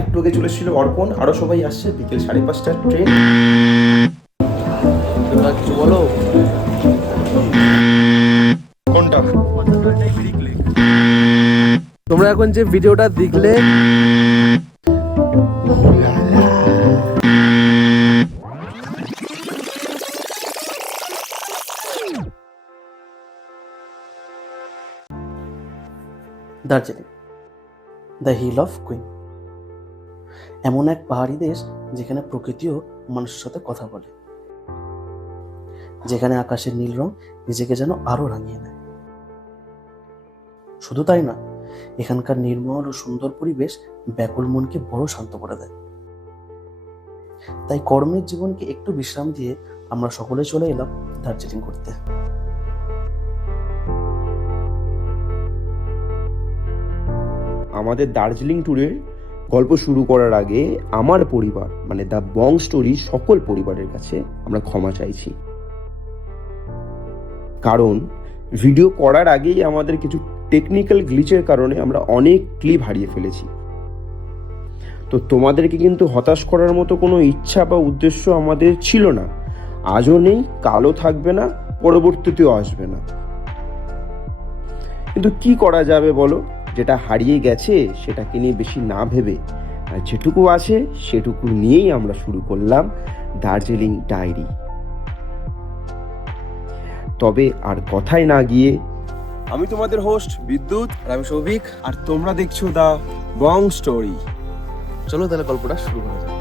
একটু আগে চলে এসেছিল অর্পণ, আরো সবাই আসছে। বিকেল 5:30টার ট্রেন। কিছু বলো। কোনটা? তোমরা এখন যে ভিডিওটা দেখলে Darjeeling, the hill of queen, এমন এক পাহাড়ি দেশ যেখানে প্রকৃতিও মানুষের সাথে কথা বলে, যেখানে আকাশের নীল রং নিজেকে যেন আরো রাঙিয়ে নেয়। শুধু তাই না, এখানকার নির্মল ও সুন্দর পরিবেশ ব্যাকুল মনকে বড় শান্ত করে দেয়। তাই কর্মের জীবনকে একটু বিশ্রাম দিয়ে আমরা সকলে চলে এলাম দার্জিলিং করতে। আমাদের দার্জিলিং ট্যুরের গল্প শুরু করার আগে আমার পরিবার মানে দ্য বং স্টোরি সকল পরিবারের কাছে আমরা ক্ষমা চাইছি, কারণ ভিডিও করার আগেই আমাদের কিছু টেকনিক্যাল গ্লিচের কারণে আমরা অনেক ক্লিপ হারিয়ে ফেলেছি। তো তোমাদেরকে কিন্তু হতাশ করার মতো কোনো ইচ্ছা বা উদ্দেশ্য আমাদের ছিল না, আজও নেই, কালও থাকবে না, পরবর্তীতেও আসবে না। কিন্তু কি করা যাবে বলো, যেটা হারিয়ে গেছে সেটাকে নিয়ে বেশি না ভেবে আর যেটুকু আছে সেটুকু নিয়েই আমরা শুরু করলাম দার্জিলিং ডায়েরি। তবে আর কথায় না গিয়ে, আমি তোমাদের হোস্ট বিদ্যুৎ, আর আমি সৌভিক। আর তোমরা দেখছো দ্য বং স্টোরি। চলো তাহলে গল্পটা শুরু করা যাক।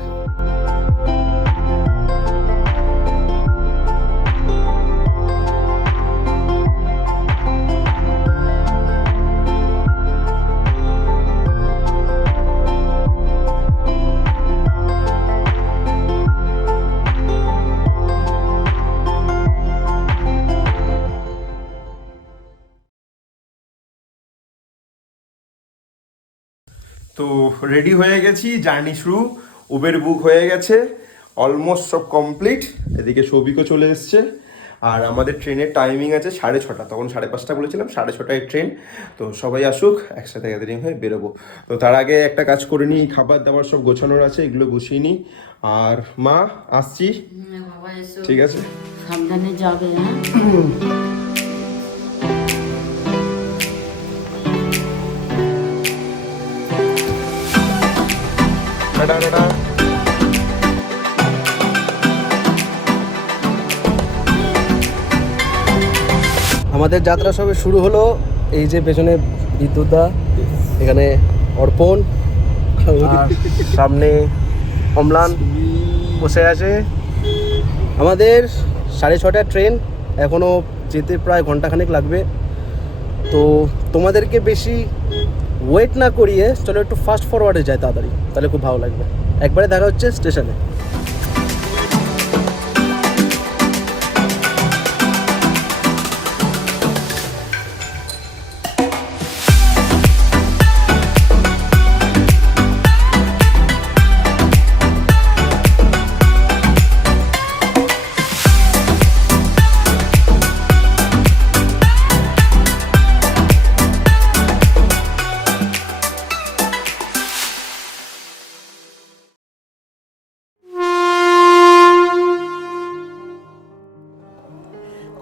তো রেডি হয়ে গেছি, জার্নি শুরু, উবের বুক হয়ে গেছে, অলমোস্ট সব কমপ্লিট। এদিকে সৌভিকও চলে এসছে। আর আমাদের ট্রেনের টাইমিং আছে 6:30, তখন 5:30 বলেছিলাম, 6:30টায় ট্রেন। তো সবাই আসুক, একসাথে গ্যাদারিং হয়ে বেরোবো। তো তার আগে একটা কাজ করে নিই, খাবার দাবার সব গোছানোর আছে, এগুলো গুছিয়ে নিই। আর মা আসছি, ঠিক আছে, সাবধানে যাবে। হ্যাঁ, টাটা টাটা। আমাদের যাত্রা সবে শুরু হলো। এই যে পেছনে বিদ্যুৎদা, এখানে অর্পণ, আর সামনে অম্লান বসে আছে। আমাদের 6:30টার ট্রেন, এখনও যেতে প্রায় ঘন্টাখানেক লাগবে। তো তোমাদেরকে বেশি ওয়েট না করিয়ে চলো একটু ফাস্ট ফরওয়ার্ডে যায় তাড়াতাড়ি, তাহলে খুব ভালো লাগবে। একবারে দেখা হচ্ছে স্টেশনে।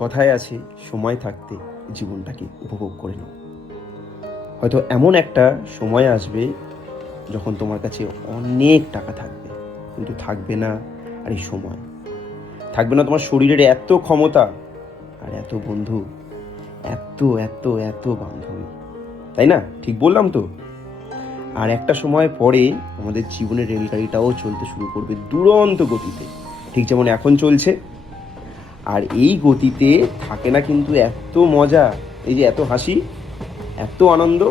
কথায় আছে, সময় থাকতে জীবনটাকে উপভোগ করে নাও। হয়তো এমন একটা সময় আসবে যখন তোমার কাছে অনেক টাকা থাকবে, কিন্তু থাকবে না আর এই সময়, থাকবে না তোমার শরীরের এত ক্ষমতা আর এত বন্ধু, এত এত এত বান্ধবী। তাই না? ঠিক বললাম তো? আর একটা সময় পরে আমাদের জীবনের রেলগাড়িটাও চলতে শুরু করবে দুরন্ত গতিতে, ঠিক যেমন এখন চলছে। আর এই গতিতে থাকে না কিন্তু এত মজা, এই যে এত হাসি, এত আনন্দ,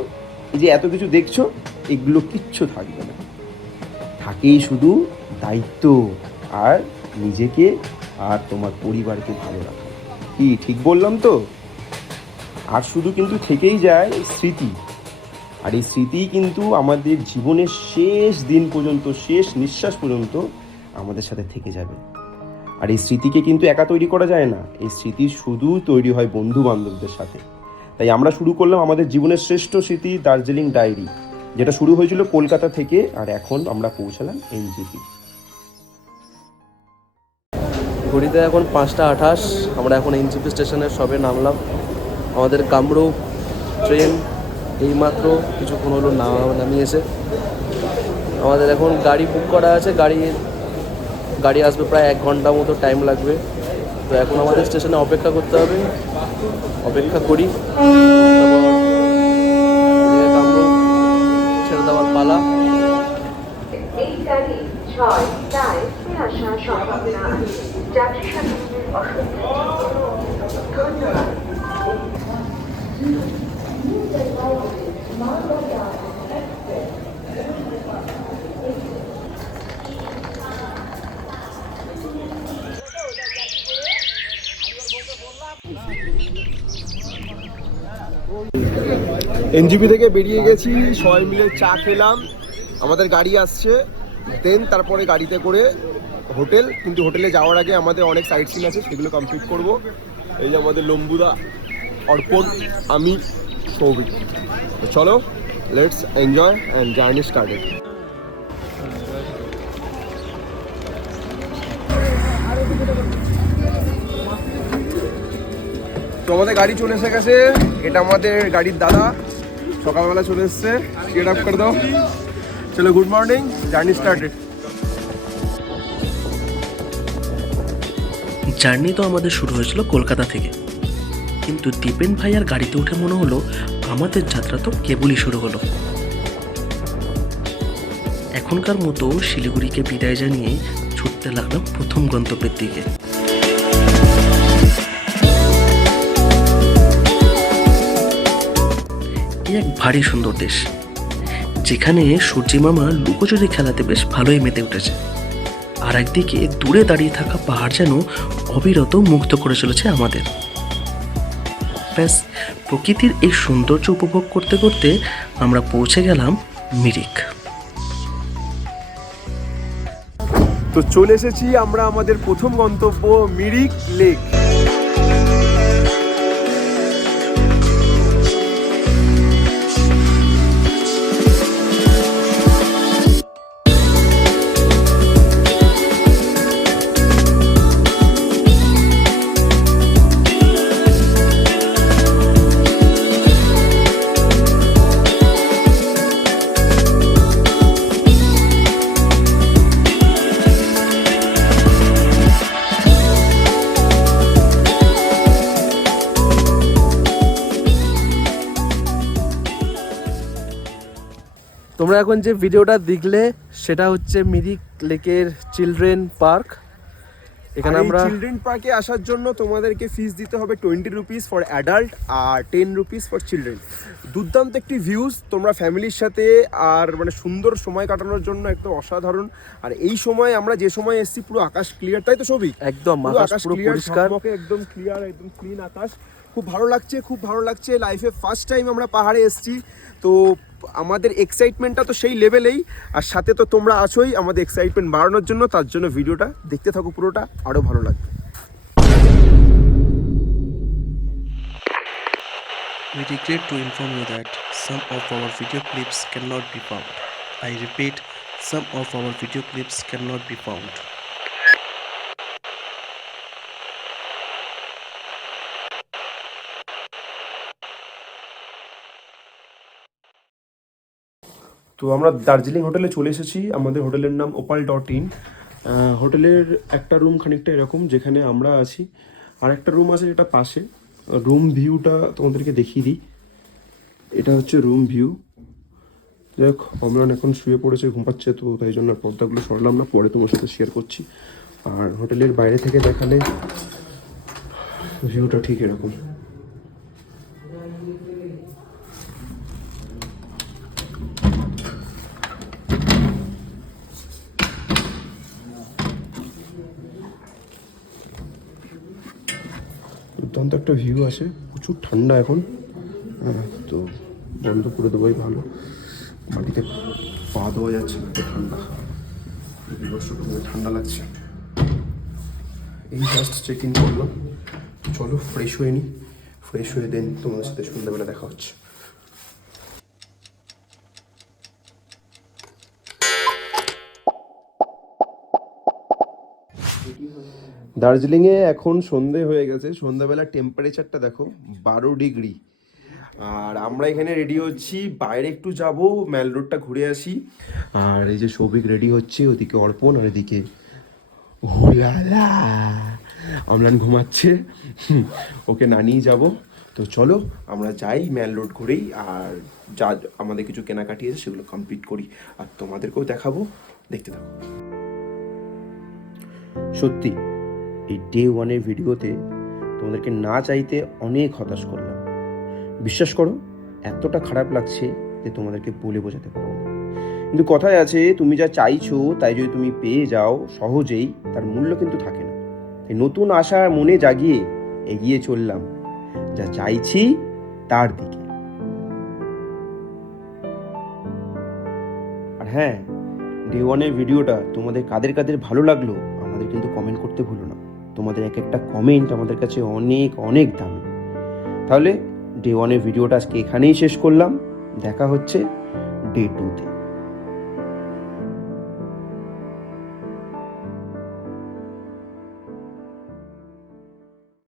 এই যে এত কিছু দেখছো, এগুলো কিচ্ছু থাকবে না। থাকেই শুধু দায়িত্ব আর নিজেকে আর তোমার পরিবারকে ভালো রাখা। কি ঠিক বললাম তো? আর শুধু কিন্তু থেকেই যায় স্মৃতি, আর এই স্মৃতিই কিন্তু আমাদের জীবনের শেষ দিন পর্যন্ত, শেষ নিঃশ্বাস পর্যন্ত আমাদের সাথে থেকে যাবে। আর এই স্মৃতিকে কিন্তু একা তৈরি করা যায় না, এই স্মৃতি শুধু তৈরি হয় বন্ধু বান্ধবদের সাথে। তাই আমরা শুরু করলাম আমাদের জীবনের শ্রেষ্ঠ স্মৃতি দার্জিলিং ডায়েরি। যেটা শুরু হয়েছিল কলকাতা থেকে, আর এখন আমরা পৌঁছালাম এনজেপি। ঘড়িতে এখন 5:28, আমরা এখন এনজেপি স্টেশনে সবে নামলাম। আমাদের কামরূপ ট্রেন এইমাত্র কিছুক্ষণ হলো নামিয়েছে। আমাদের এখন গাড়ি বুক করা আছে, গাড়ি আসবে প্রায় 1 ঘন্টা মতো টাইম লাগবে। তো এখন আমাদের স্টেশনে অপেক্ষা করতে হবে, অপেক্ষা করি। কামরূপ ছেড়ে দেওয়ার পালা। এই গাড়ি 6টায় আসার সম্ভাবনা আছে। যাত্রী সাধারণের অসুবিধা ধন্যবাদ। এনজিপি থেকে বেরিয়ে গেছি, সবাই মিলে চা খেলাম, আমাদের গাড়ি আসছে, দেন তারপরে গাড়িতে করে হোটেল। কিন্তু হোটেলে যাওয়ার আগে আমাদের অনেক সাইট সিন আছে, সেগুলো কমপ্লিট করব। এই যে আমাদের লম্বুদা, অর্পণ, আমি, সৌভিক। তো চলো, let's enjoy and journey started. তো আমাদের গাড়ি চলে এসে গেছে, এটা আমাদের গাড়ির দাদা সকালবেলা চলে এসছে, গেট আপ করে দাও। চলো, good morning, journey started. Journey তো আমাদের শুরু হয়েছিল কলকাতা থেকে, কিন্তু দীপেন ভাইয়ার গাড়িতে উঠে মনে হলো আমাদের যাত্রা তো কেবলই শুরু হলো। এখনকার মতো শিলিগুড়িকে বিদায় জানিয়ে ছুটতে লাগলাম প্রথম গন্তব্যের দিকে। এক ভারী সুন্দর দেশ, যেখানে সূর্যি মামা লুকোচুরি খেলাতে বেশ ভালোই মেতে উঠেছে। আর একদিকে দূরে দাঁড়িয়ে থাকা পাহাড় যেন অবিরত মুগ্ধ করে চলেছে আমাদের। ব্যাস, প্রকৃতির এই সৌন্দর্য উপভোগ করতে করতে আমরা পৌঁছে গেলাম মিরিক। তো চলে এসেছি আমরা আমাদের প্রথম গন্তব্য মিরিক লেক। তোমরা এখন যে ভিডিওটা দেখলে সেটা হচ্ছে মিরিক লেকের চিলড্রেন পার্ক। এখানে আমরা চিলড্রেন পার্কে আসার জন্য তোমাদেরকে ফিস দিতে হবে 20 রুপিস ফর অ্যাডাল্ট আর 10 রুপিস ফর চিলড্রেন। দুর্দান্ত একটি ভিউজ, তোমরা ফ্যামিলির সাথে আর মানে সুন্দর সময় কাটানোর জন্য একদম অসাধারণ। আর এই সময় আমরা যে সময় এসেছি পুরো আকাশ ক্লিয়ার, তাই তো সবই? একদম আকাশ পুরো পরিষ্কার, একদম ক্লিয়ার, একদম ক্লিন আকাশ। খুব ভালো লাগছে, খুব ভালো লাগছে। লাইফে ফার্স্ট টাইম আমরা পাহাড়ে এসেছি, তো আমাদের এক্সাইটমেন্টটা তো সেই লেভেলেই। আর সাথে তো তোমরা আছোই আমাদের এক্সাইটমেন্ট বাড়ানোর জন্য, তার জন্য ভিডিওটা দেখতে থাকো, পুরোটা আরও ভালো লাগবে। We regret to inform you that some of our video clips cannot be found. I repeat, some of our video clips cannot be found. তো আমরা দার্জিলিং হোটেলে চলে এসেছি। আমাদের হোটেলের নাম opal.in। হোটেলের একটা রুম খানিকটা এরকম যেখানে আমরা আছি, আর একটা রুম আছে যেটা পাশে। রুম ভিউটা তোমাদেরকে দেখিয়ে দিই, এটা হচ্ছে রুম ভিউ। দেখ, অমরান এখন শুয়ে পড়েছে, ঘুমাচ্ছে, তো তাই জন্য পর্দাগুলো সরলাম না, পরে তোমার সাথে শেয়ার করছি। আর হোটেলের বাইরে থেকে দেখালে ভিউটা ঠিক এরকম। দুর্দান্ত একটা ভিউ আছে, প্রচুর ঠান্ডা এখন। তো বন্ধ করে দেবোই ভালো, মাটিতে পা দেওয়া যাচ্ছে না, ঠান্ডা, ঠান্ডা লাগছে। এই জাস্ট চেক ইন করলাম, চলো ফ্রেশ হয়ে নিই, ফ্রেশ হয়ে দেন তোমাদের সাথে সন্ধ্যাবেলা দেখা হচ্ছে। দার্জিলিংয়ে এখন সন্ধে হয়ে গেছে, সন্ধ্যাবেলা টেম্পারেচারটা দেখো 12 ডিগ্রি। আর আমরা এখানে রেডি হচ্ছি, বাইরে একটু যাব, ম্যাল রোডটা ঘুরে আসি। আর এই যে সৌভিক রেডি হচ্ছে, ওদিকে অর্পণ, আর এদিকে হুলালা অম্লান ঘুমাচ্ছে, ওকে না নিয়ে যাবো। তো চলো আমরা যাই, ম্যাল রোড ঘুরেই, আর যা আমাদের কিছু কেনাকাটি আছে সেগুলো কমপ্লিট করি, আর তোমাদেরকেও দেখাবো, দেখতে থাকো। সত্যি এই ডে 1-এর ভিডিওতে তোমাদেরকে না চাইতে অনেক হতাশ করলাম। বিশ্বাস করো, এতটা খারাপ লাগছে যে তোমাদেরকে বলে বোঝাতে পারবো না। কিন্তু কথায় আছে, তুমি যা চাইছো তাই যদি তুমি পেয়ে যাও সহজেই, তার মূল্য কিন্তু থাকে না। এই নতুন আশা মনে জাগিয়ে এগিয়ে চললাম যা চাইছি তার দিকে। আর হ্যাঁ, ডে 1-এর ভিডিওটা তোমাদের কাদের কাদের ভালো লাগলো আমাদের কিন্তু কমেন্ট করতে ভুলো না। তোমাদের এক একটা কমেন্ট আমাদের কাছে অনেক অনেক দামি। তাহলে ডে 1-এর ভিডিওটা আজকে এখানেই শেষ করলাম, দেখা হচ্ছে ডে 2-তে।